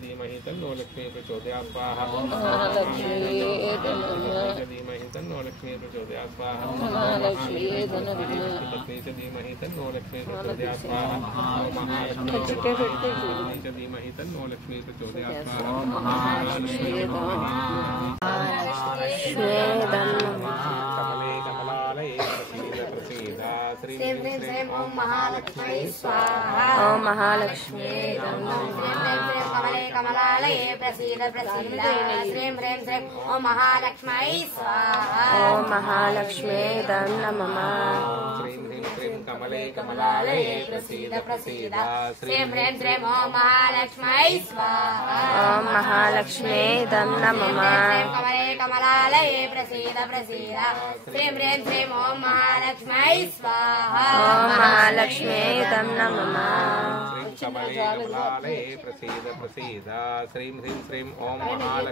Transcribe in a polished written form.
धीमहि तन्नो लक्ष्मी प्रचोदयात् स्वाहा। महालक्ष्मी धीमहि तन्नो लक्ष्मी प्रचोदयात् स्वाहा। महालक्ष्मी धीमहि तन्नो लक्ष्मी प्रचोदयात् स्वाहा। धीमहि तन्नो लक्ष्मी प्रचोदयात् स्वाहा। ओम महालक्ष्मी स्वाहा। ओम महालक्ष्मी कमले कमलालये प्रसीद प्रसीद श्रीं ह्रीं श्रीं ओम महालक्ष्मी स्वाहा। ओम महालक्ष्मी नमः। कमले कमलालये प्रसीद प्रसीद श्रीं ह्रीं श्रीं ओम महालक्ष्मी स्वाहा। ओम महालक्ष्मी नमः। कमले कमलालये प्रसीद प्रसीद श्रीं ह्रीं श्रीं ओम महालक्ष्मी स्वाहा। ओम महालक्ष्मी नमः। कमले कमलालये प्रसीद प्रसीद श्रीं ह्रीं श्रीं ओम महालक्ष्मी